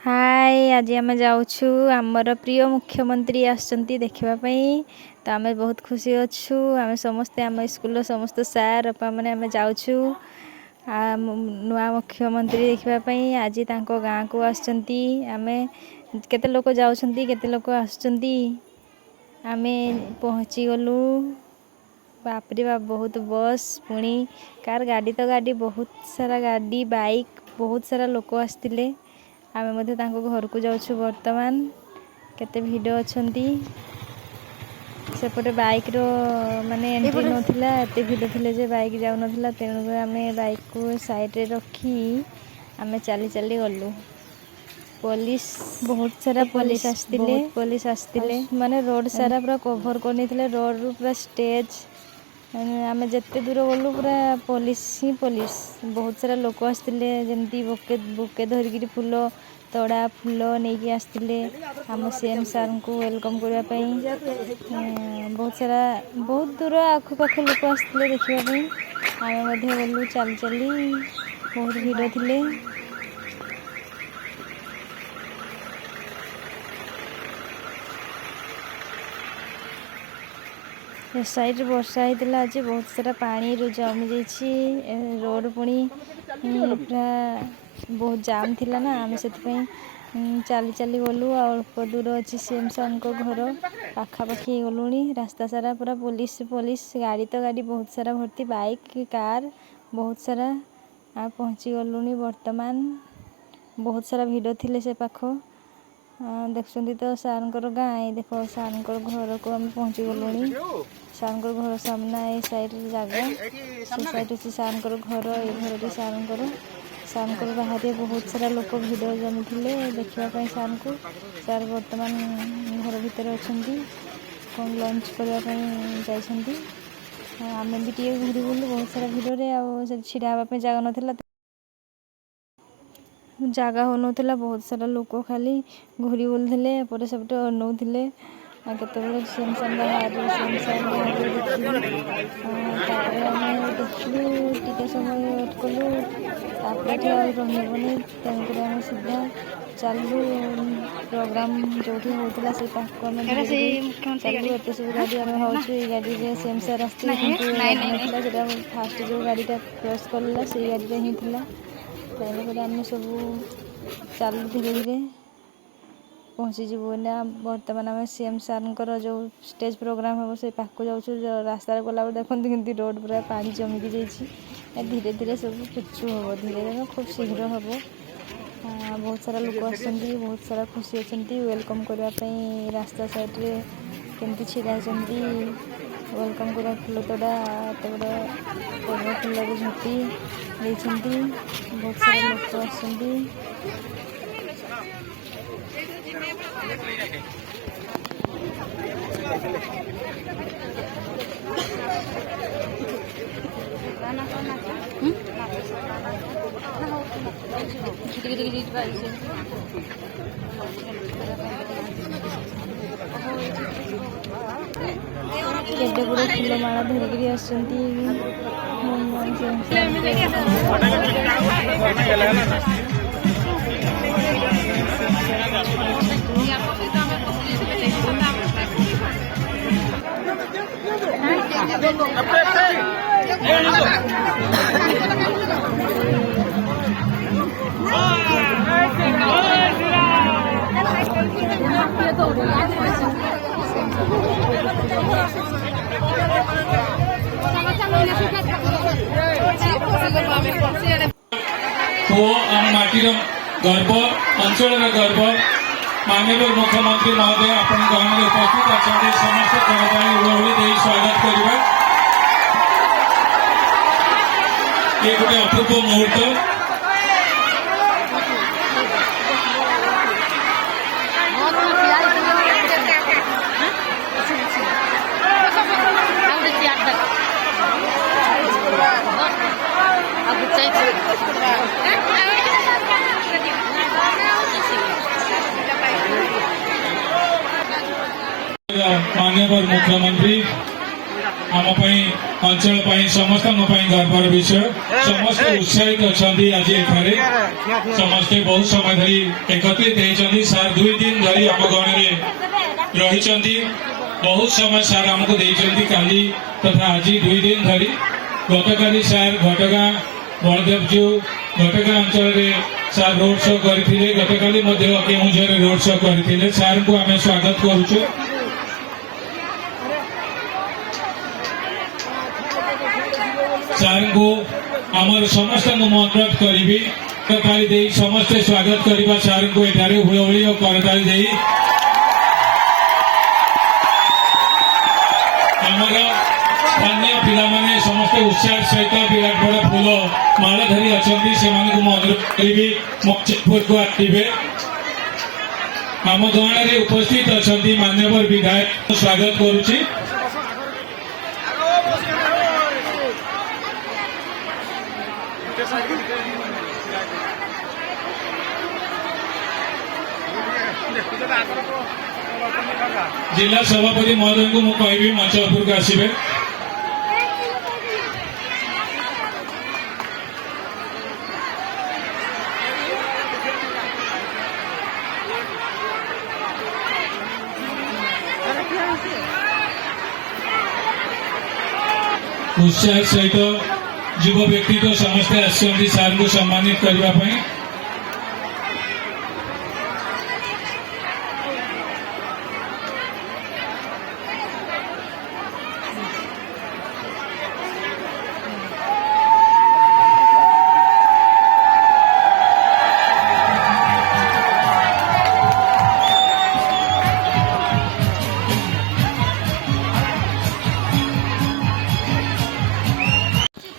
हाय आज आम जाऊँ आमर प्रिय मुख्यमंत्री आसचंती देखापी तो आम बहुत खुशी अच्छु आम समस्ते आम स्कूल समस्त सार अपा मैंने आम जाऊँ नुआ मुख्यमंत्री देखापी आज गाँ को आसचंती आम केते लोक जाउछंती केते लोक आसचंती आम पहुँची गलु बापरे बाप बहुत बस पुणी कार गाड़ी तो गाड़ी बहुत सारा गाड़ी बाइक बहुत सारा लोक आसते आम घर को जाऊँ बर्तमान केते भिड़ अच्छी सेपटे बाइक रो माने एंट्री नथिला एते भिड़ थिले जे बाइक जाउ नथिला तेणु आम बाइक को साइड रे रखी आम चली चली गलु पुलिस बहुत सारा पुलिस आसते माने रोड सारा पूरा कभर कर रोड रू पूरा स्टेज आम जिते दूर गलु पूरा पुलिस ही पुलिस बहुत सारा लोक आसते जमती बुके बुके धरिकी फुल तड़ा फुल नहीं आसते आम सीएम सार को वेलकम करने बहुत सारा बहुत दूर आखपाख लोक आसते देखापी आम गलु चली चली बहुत भिड़ थिले साइड वर्षा होता आज बहुत सारा पानी जमी जाइए रोड पुणी पूरा बहुत जाम थिला ना आम से चली चली गलु अल्प दूर अच्छी सीएम सार को घर पाखापाखि गलु रास्ता सारा पूरा पुलिस पुलिस गाड़ी तो गाड़ी बहुत सारा भर्ती बाइक कार बहुत सारा आ पहुँची गलु बर्तमान बहुत सारा भिड़ थिले से पाख देखुं तो सार गाँ देख सार घर को आम पहुँची गलु सार घर सामना ए साइड जगह से साइड अच्छी सार घर ये घर सार बाहर बहुत सारा लोक भिड़ जमी थे देखापी सार को सार बर्तमान घर भितर अच्छा कौन लंच करने आम भी टे घूरी बुलू बहुत सारा भिड़े छिड़ापी जगह नाला जगह हो नाला बहुत सारा लोक खाली घूरी बुलूले एपटे सेपटे अनौले केत सीएम सार बाहर देखलु टे समय वेट कलु रही तेणुक आम सीधा चलू प्रोग्राम जो होता से चलू एत सब गाड़ी आम हूँ ये गाड़ी में सीएम सार आसला फास्ट जो गाड़ीटा क्रॉस कला से गाड़ी ही थी तेणुक आम सब चलू धीरे धीरे पहुँचीजु ना बर्तमान आम सीएम सार जो स्टेज प्रोग्राम हम से पाक जाऊँ रास्ता गला देखते कि रोड पूरा पानी जमिकी जाइए धीरे धीरे सब पिचु हम धीरे धीरे खूब शीघ्र हम बहुत सारा लोक आसछंती बहुत सारा खुशी अच्छी वेलकम करने रास्ता साइड रे केमती छिड़ा वेलकम कर फुल तोड़ा एत बड़ा फुल को झोटी देती बहुत सारा लोक आसछंती केते गुड़े फुलमाला धरिकी आसछंती तो आम माटीर गर्व अंचल गर्व माननीय मुख्यमंत्री महोदय अपन गहन उपस्थित अच्छा समस्त कर्मचारी उड़ौली स्वागत करवा ये गोटे अपूर्व मुहूर्त माननीय मुख्यमंत्री आम अंचल समस्त गर्वर विषय समस्त उत्साहित अच्छा आज एठारे समस्ते बहुत समय धरी एकत्रित होती सार 2 दिन धरी आम गण रही बहुत समय सार आमको काली तथा आज 2 दिन धरी गतकाली सार घटगा बलदेवजू घटगा अंचल सार रोड शो करते गतकाली केउझर रोड शो करते सार को आम स्वागत करुचु सार को आमर समस्त अनुरोध करी करताली समस्ते स्वागत करवा सार को एठारे हुलहुली और करताली दे आमर स्थानीय पिला माने समस्ते उत्साह सहित विराट बड़ा फूल माला धरी अच्छा से अनुरोध करी मकचपुर को आसवे आम गाँव उपस्थित अच्छा मान्यवर विधायक स्वागत करुच्ची जिला सभापति महोदय को मुझे कहि मंच उपरको आसवे उत्साह सहित युव व्यक्ति तो समस्ते आसछन्ति सार को सम्मानित करने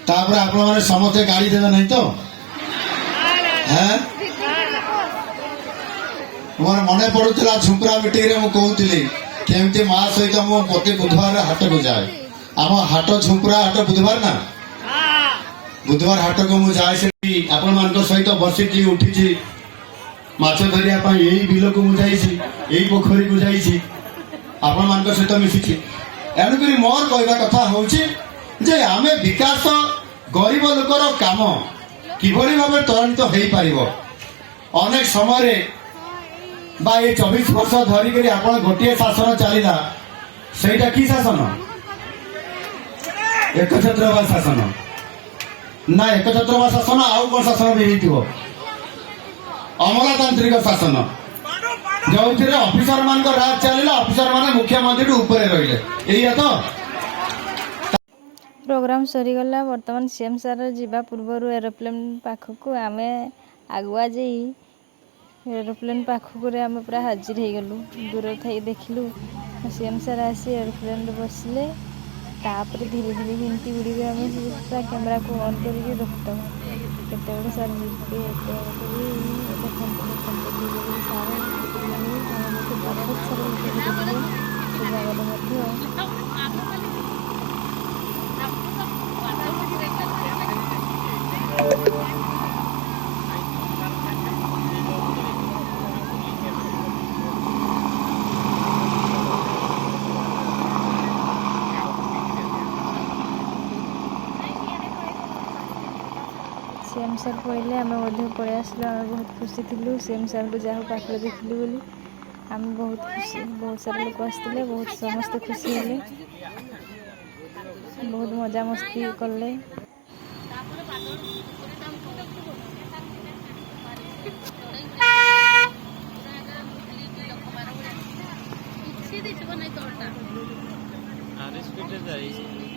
तापर आप समस्ते गाड़ी देवे नहीं तो हैं मोर मन पड़ूला झुंपरा मीटिंग में कहती केमती माँ सहित मु प्रति बुधवार हाट को जाए आम हाट झुंपरा हाट बुधवार ना बुधवार हाट को मुझे जाए आपण मान सहित बसिकी उठी माछ धरिया यही बिल को मुझे यही पोखरी को जाइए आपण मान सहित मिसी एणुक मोर कहवा कथा हूँ जे आमे विकास गरीब लोकर काम किभली भाव त्वरान्वित हो पारिबो अनेक समय बा ये 24 वर्ष धरिक आपण गोटे शासन चलला सेटा की शासन एकछत्रवाद शासन ना एकछत्रवाद शासन आउ कोन शासन भी हेतिबो अमलातांत्रिक शासन जो ऑफिसर मान राज चलला ऑफिसर माने मुख्यमंत्री ऊपर रहिले एया तो प्रोग्राम सरीगला बर्तमान सीएम सार जीवा पूर्व एरोप्लेन पाखक आम आगुआ जा एरोप्लेन पाखक आम पूरा हाजिर हो गलु दूर थी देखिलु सीएम सार आसी एरोप्लेन बसले तापर धीरे धीरे गिनती गुड़ी आम पूरा कैमेरा को ऑन करके रखिदब केते सार जीते सार बहुत सारा सीएम सार पड़े आम पलि आसलु आम बहुत खुशी थी सीएम सार को जहाँ पाखे देखिलु बोली आम बहुत खुशी बहुत सारा लोक आसते बहुत समस्ते खुशी हेले बहुत मजा मस्ती कले स्पीड